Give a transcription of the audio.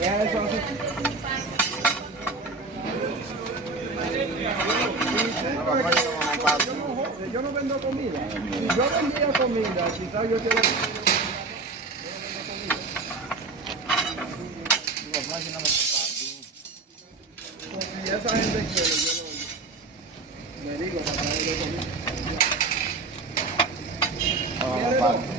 Ya eso así. Yo no vendo comida. Si yo vendía comida, quizás yo quiero. Si esa gente quiere, yo no. Me digo para darle comida. ¿Quieres?